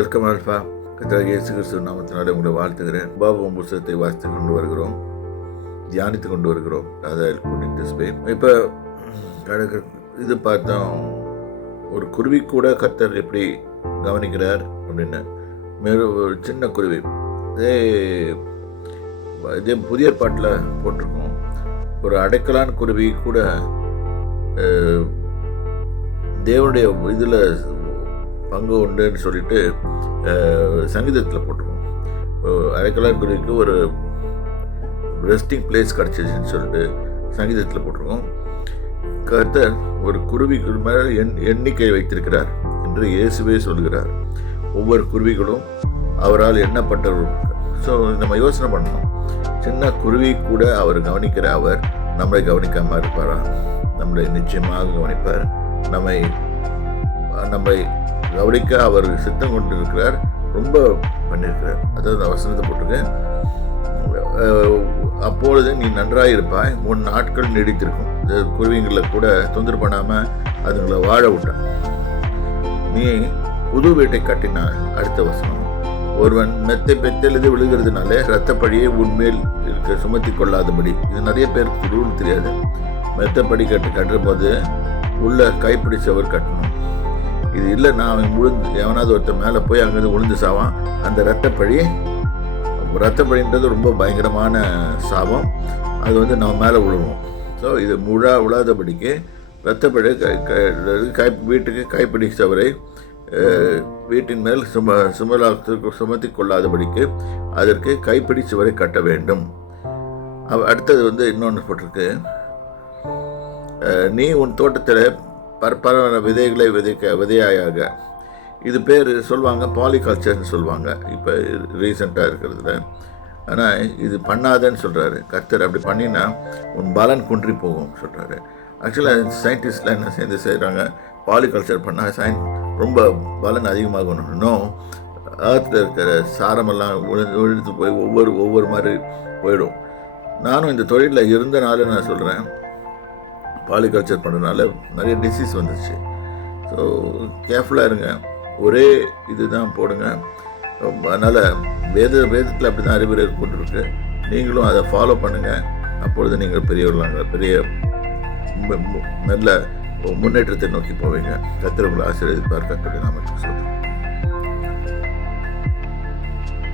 Welcome alpha. கர்த்தராகிய இயேசு கிறிஸ்துவின் நாமத்தினாலே உங்களை வாழ்த்துகிறேன். உபாகமம் புத்தகத்தை வாசித்து கொண்டு வருகிறோம், தியானித்து கொண்டு வருகிறோம். இப்போ இது பார்த்தோம், ஒரு குருவி கூட கர்த்தர் எப்படி கவனிக்கிறார் அப்படின்னு. மேலும் ஒரு சின்ன குருவி, இதே புதிய பாட்டில் போட்டிருக்கோம். ஒரு அடைக்கலான் குருவி கூட தேவனுடைய இதில் பங்கு உண்டுன்னு சொல்லிட்டு சங்கீதத்தில் போட்டிருக்கோம். அடைக்கலான் குருவிக்கு ஒரு ரெஸ்டிங் பிளேஸ் கிடச்சிச்சின்னு சொல்லிட்டு சங்கீதத்தில் போட்டிருக்கோம். கர்த்தர் ஒரு குருவிக்கு மேலே எண்ணிக்கை வைத்திருக்கிறார் என்று இயேசுவே சொல்கிறார். ஒவ்வொரு குருவிகளும் அவரால் எண்ணப்பட்டவர்கள். ஸோ நம்ம யோசனை பண்ணணும், சின்ன குருவி கூட அவர் கவனிக்கிற அவர் நம்மளை கவனிக்காமல் இருப்பாரா? நம்மளை நிச்சயமாக கவனிப்பார். நம்மை கவனிக்க அவர் சித்தம் கொண்டு இருக்கிறார், ரொம்ப பண்ணியிருக்கிறார். அதாவது வசனத்தை போட்டிருக்கேன், அப்பொழுது நீ நன்றாக இருப்பாய், உன் நாட்கள் நீடித்திருக்கும். குருவிங்களை கூட தொந்தரவு பண்ணாமல் அதுங்களை வாழ விட்டான். நீ புது வீட்டை கட்டினா. அடுத்த வசனம், ஒருவன் மெத்தை பெத்தெழுது விழுகிறதுனாலே இரத்தப்பழியை உன்மேல் இருக்க சுமத்தி கொள்ளாதபடி. இது நிறைய பேருக்கு ரூல் தெரியாது. மெத்தப்படி கட்டுற போது உள்ள கைப்பிடிச்சவர் கட்டணும். இது இல்லைன்னா அவன் எவனாவது ஒருத்தர் மேலே போய் அங்கேருந்து விழுந்து சாவான். அந்த ரத்தப்பழின்றது ரொம்ப பயங்கரமான சாபம். அது நம்ம மேலே விழுவோம். ஸோ இது விழாதபடிக்கு ரத்தப்பழி வீட்டுக்கு கைப்பிடிச்சவரை வீட்டின் மேல் சுமத்தி கொள்ளாதபடிக்கு அதற்கு கைப்பிடிச்சவரை கட்ட வேண்டும். அடுத்தது இன்னொன்று போட்டிருக்கு, நீ உன் தோட்டத்தில் பற்பல விதைகளை விதையாக. இது பேர் சொல்லுவாங்க பாலிகல்ச்சர்னு சொல்லுவாங்க இப்போ ரீசெண்டாக இருக்கிறதுல. ஆனால் இது பண்ணாதன்னு சொல்கிறாரு கர்த்தர். அப்படி பண்ணினா உன் பலன் குன்றி போகும் சொல்கிறாரு. ஆக்சுவலாக சயின்டிஸ்ட்லாம் என்ன சேர்ந்து செய்கிறாங்க, பாலிகல்ச்சர் பண்ணால் ரொம்ப பலன் அதிகமாகணும். இன்னும் ஏர்த்தில் இருக்கிற சாரமெல்லாம் விழுந்து போய் ஒவ்வொரு மாதிரி போயிடும். நானும் இந்த தொழிலில் இருந்தனால நான் சொல்கிறேன், பாலிகல்ச்சர் பண்ணுறதுனால நிறைய டிசீஸ் வந்துச்சு. ஸோ கேர்ஃபுல்லாக இருங்க, ஒரே இதுதான் போடுங்க. அதனால் வேதத்தில் அப்படி தான் அறிவுரை கொண்டிருக்கு. நீங்களும் அதை ஃபாலோ பண்ணுங்கள். அப்பொழுது நீங்கள் பெரிய நல்ல முன்னேற்றத்தை நோக்கி போவீங்க. கர்த்தர் உங்களை ஆசீர்வதிப்பார். கர்த்தருடைய நாமத்தில் சொல்கிறேன்.